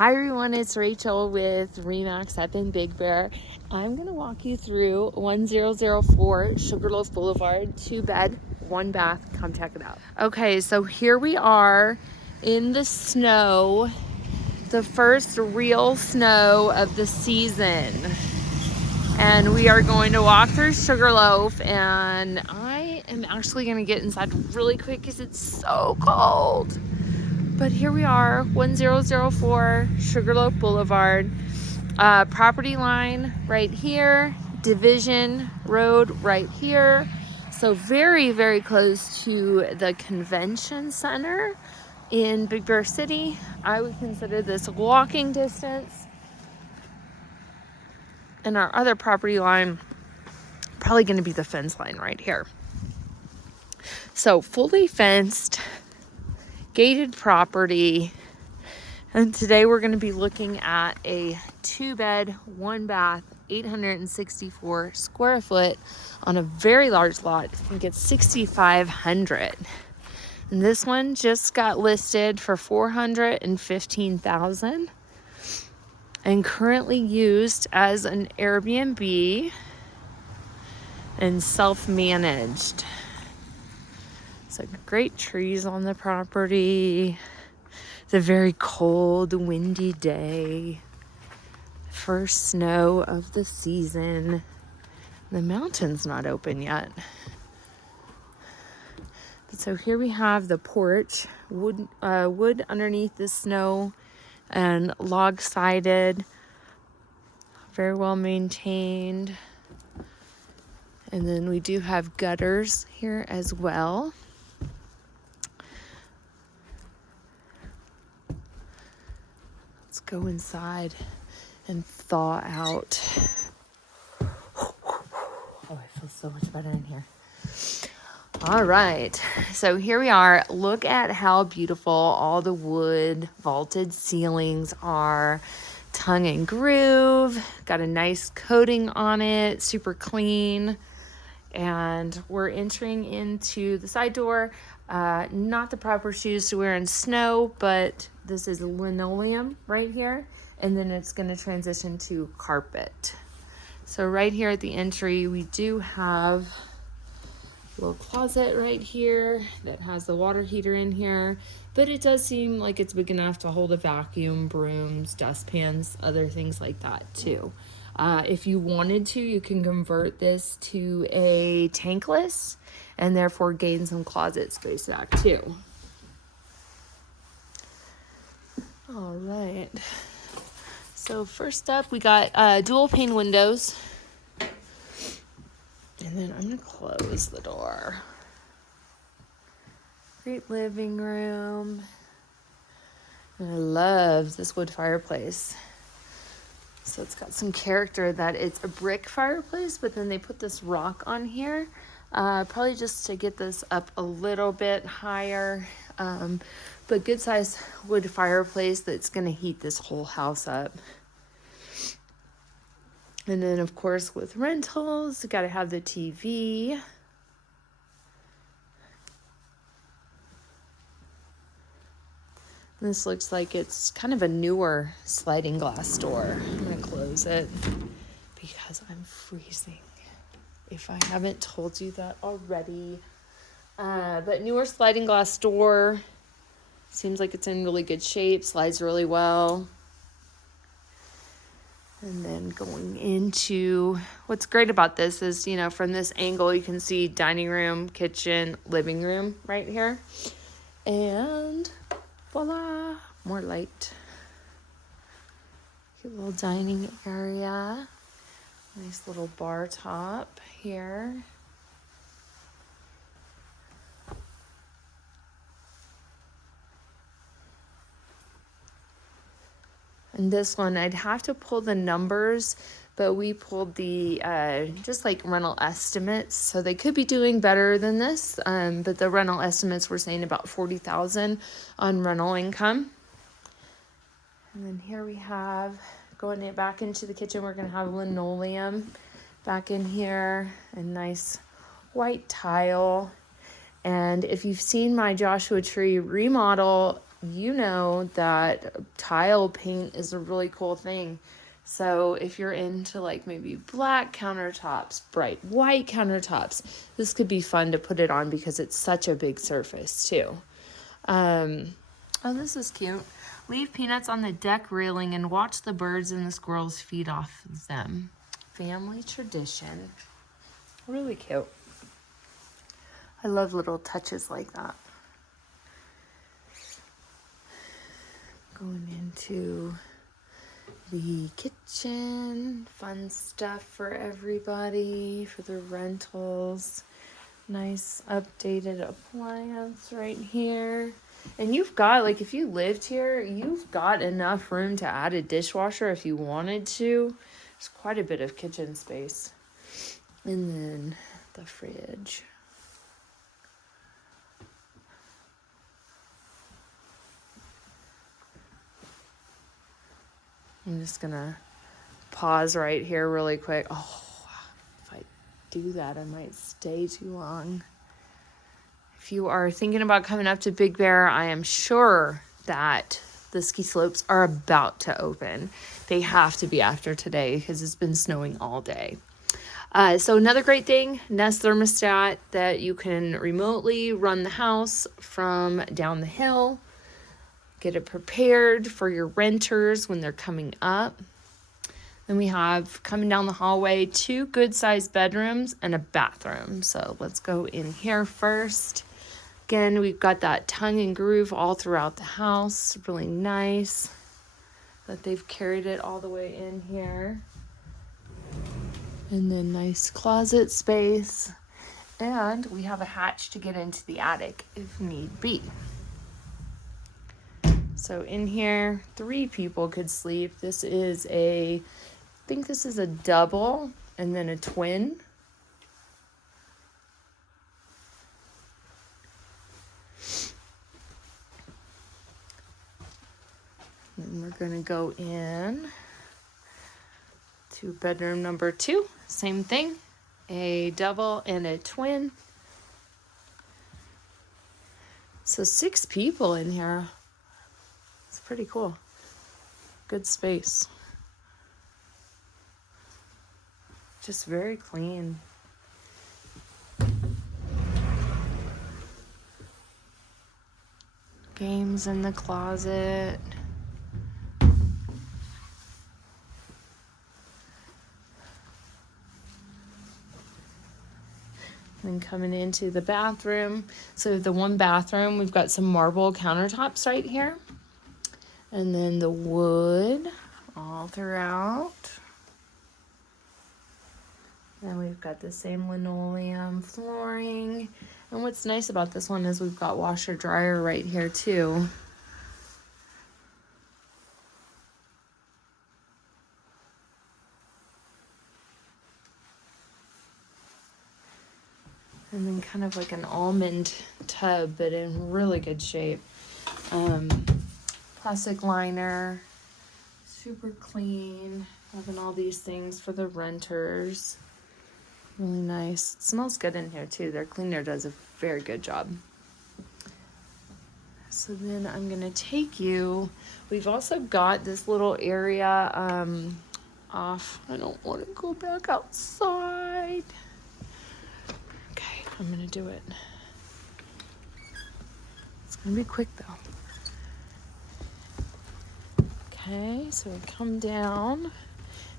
Hi everyone, it's Rachel with Remax up in Big Bear. I'm going to walk you through 1004 Sugarloaf Boulevard, 2-bed, 1-bath. Come check it out. Okay, so here we are in the snow, the first real snow of the season. And we are going to walk through Sugarloaf, and I am actually going to get inside really quick because it's so cold. But here we are, 1004 Sugarloaf Boulevard. Property line right here, Division Road right here. So very, very close to the convention center in Big Bear City. I would consider this walking distance. And our other property line, probably going to be the fence line right here. So fully fenced, gated property. And today we're going to be looking at a 2-bed, 1-bath, 864 square foot on a very large lot. I think it's 6,500. And this one just got listed for $415,000 and currently used as an Airbnb and self-managed. So great trees on the property. It's a very cold, windy day. First snow of the season. The mountain's not open yet. So here we have the porch, wood underneath the snow and log sided, very well maintained. And then we do have gutters here as well. Let's go inside and thaw out. Oh, I feel so much better in here. All right, so here we are. Look at how beautiful all the wood vaulted ceilings are. Tongue and groove, got a nice coating on it, super clean. And we're entering into the side door. Not the proper shoes to wear in snow, but this is linoleum right here. And then it's going to transition to carpet. So right here at the entry, we do have a little closet right here that has the water heater in here. But it does seem like it's big enough to hold a vacuum, brooms, dustpans, other things like that too. If you wanted to, you can convert this to a tankless and therefore gain some closet space back too. All right. So first up, we got dual pane windows. And then I'm going to close the door. Great living room. And I love this wood fireplace. So it's got some character that it's a brick fireplace, but then they put this rock on here, probably just to get this up a little bit higher. But good size wood fireplace that's going to heat this whole house up. And then of course with rentals, you got to have the TV. This looks like it's kind of a newer sliding glass door. I'm going to close it because I'm freezing, if I haven't told you that already. But newer sliding glass door. Seems like it's in really good shape. Slides really well. And then going into, what's great about this is, you know, from this angle, you can see dining room, kitchen, living room right here. And voila, more light. Cute little dining area. Nice little bar top here. And this one, I'd have to pull the numbers, but we pulled the just like rental estimates. So they could be doing better than this, but the rental estimates were saying about $40,000 on rental income. And then here we have, going back into the kitchen, we're going to have linoleum back in here, a nice white tile. And if you've seen my Joshua Tree remodel, you know that tile paint is a really cool thing. So if you're into like maybe black countertops, bright white countertops, this could be fun to put it on because it's such a big surface too. Oh, this is cute. Leave peanuts on the deck railing and watch the birds and the squirrels feed off them. Family tradition. Really cute. I love little touches like that. Going into the kitchen. Fun stuff for everybody, for the rentals. Nice updated appliance right here. And you've got, like, if you lived here, you've got enough room to add a dishwasher if you wanted to. There's quite a bit of kitchen space. And then the fridge. I'm just gonna pause right here really quick. Oh, if I do that, I might stay too long. If you are thinking about coming up to Big Bear, I am sure that the ski slopes are about to open. They have to be after today because it's been snowing all day. So another great thing, Nest thermostat that you can remotely run the house from down the hill. Get it prepared for your renters when they're coming up. Then we have, coming down the hallway, 2 good-sized bedrooms and a bathroom. So let's go in here first. Again, we've got that tongue and groove all throughout the house. Really nice that they've carried it all the way in here. And then nice closet space. And we have a hatch to get into the attic if need be. So in here, 3 people could sleep. This is I think this is a double and then a twin. And we're gonna go in to bedroom number 2. Same thing, a double and a twin. So 6 people in here. It's pretty cool. Good space. Just very clean. Games in the closet. Then coming into the bathroom. So the one bathroom, we've got some marble countertops right here. And then the wood all throughout. Then we've got the same linoleum flooring. And what's nice about this one is we've got washer dryer right here too. And then kind of like an almond tub, but in really good shape. Plastic liner, super clean. Having all these things for the renters. Really nice. It smells good in here too. Their cleaner does a very good job. So then I'm gonna take you. We've also got this little area off. I don't want to go back outside. Okay, I'm gonna do it. It's gonna be quick though. Okay, so we come down.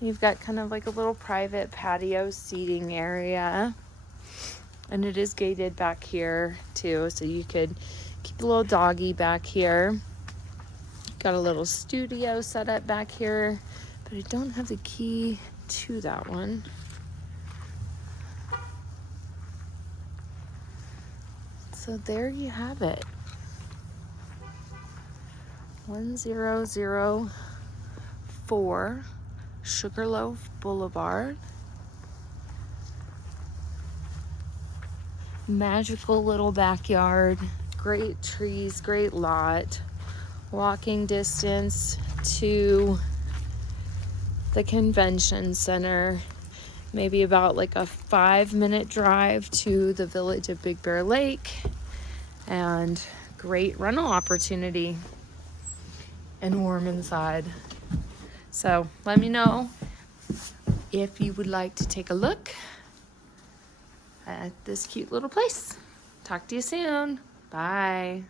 You've got kind of like a little private patio seating area. And it is gated back here too, so you could keep a little doggy back here. Got a little studio set up back here, but I don't have the key to that one. So there you have it. 1004 Sugarloaf Boulevard. Magical little backyard, great trees, great lot. Walking distance to the convention center. Maybe about like a 5-minute drive to the village of Big Bear Lake. And great rental opportunity. and warm inside. So let me know if you would like to take a look at this cute little place. Talk to you soon. Bye.